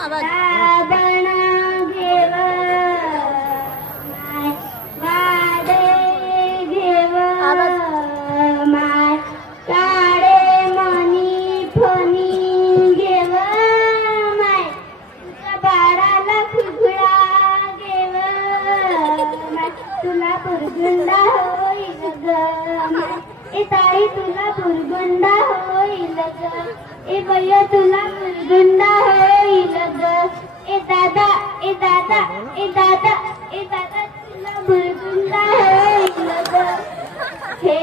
आवाज रावण घेव माय वाडे घेव माय काळे मणी फणी घेव माय तुझ्या बाळाला खुगळा घेव माय तुला बुरगुंडा होईल ग माय ए ताई तुला बुरगुंडा होईल ग ए बయ్య तुला बुरगुंडा होईल ग ए दादा ए दादा ए दादा ए दादा तुला बुरगुंडा होईल ग हे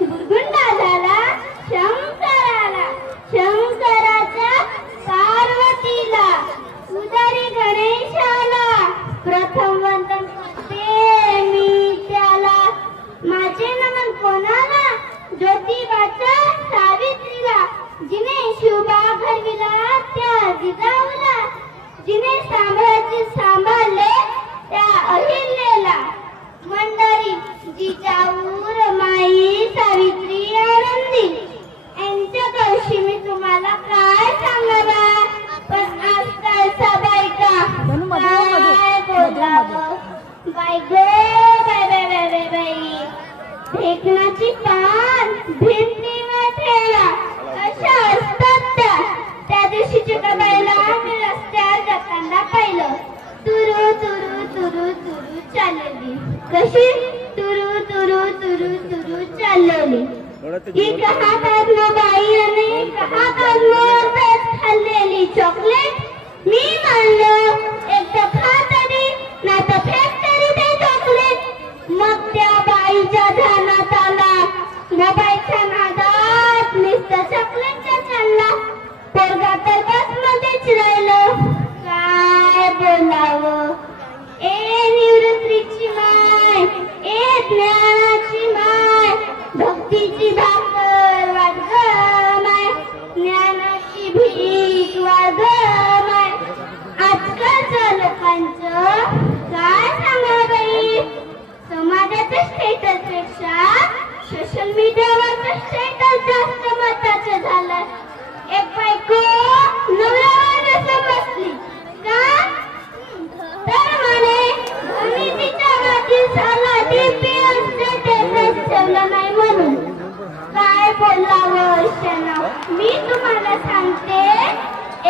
बुरगुंडा झाला शंकराला शंकराच्या पार्वतीला उदारी गणेशाला प्रथम वंदन करते मी त्याला माझे नमन कोणाला ज्योतिबाच्या सावित्रीला जिने शिवबा घडविला त्या जिजाऊला जिने सांभाळले त्या अहिल्याला मंडळी जिजाऊ रमाई सावित्री आनंदी यांच्या कौशी मी तुम्हाला काय सांगावा पण आजकालचा बायका काय बोलावं बाय गो बाय बाय बाय बाय बाई ढेकणाची पान भिंतीवर ठेवा अशा असतात त्या दिवशीच्या कबाईला मी रस्त्यावर जाताना पाहिलं तुरु तुरु तुरु तुरु चाललेली कशी तुरु तुरु तुरु तुरु चाललेली ही कहातातनं बाई आणि कहातातनं पेस्ट खाल्लेली चॉकलेट मी म्हणलं एकदा खा तरी नाही तर फेक तरी ते चॉकलेट मग त्या बाईच्या ध्यानात आला मोबाईलच्या नादात नुसतं चॉकलेटचा चालला पोरगा तर बसमध्येच राहिलं काय बोलावं ए निवृत्तीची माय ए ज्ञानाची माय भक्तीची भाकर वाढ माय ज्ञानाची भीक वाढ माय आजकालच्या लोकांचं काय सांगा बाई समाजाच्या स्टेटस पेक्षा सोशल मीडियावरचं स्टेटस जास्त महत्त्वाचं झालं एक बायको नवऱ्यावर बसली का तर म्हणे मी तिच्या वाढदिवसाला स्टेटस ठेवलं नाही म्हणून काय बोलावं शना मी तुम्हाला सांगते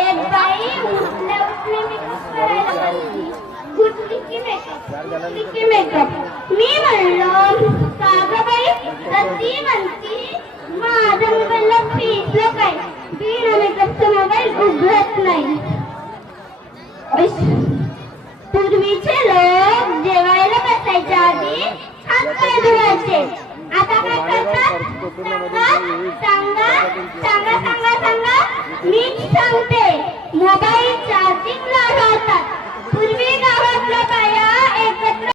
एक बाई उठल्या उठल्या मेकअप करायला बसली गुटली की मेकअप मी म्हणलो का ग बाई तर ती म्हणती माझा मोबाईलला फिसलं काय बिना मेकअपचा मोबाईल उघडत नाही पूर्वीचे लोक जेवायला बसायच्या आधी हात पाय धुवायचे आता काय करतात सांगा सांगा सांगा सांगा मी सांगते मोबाईल चार्जिंगला लावतात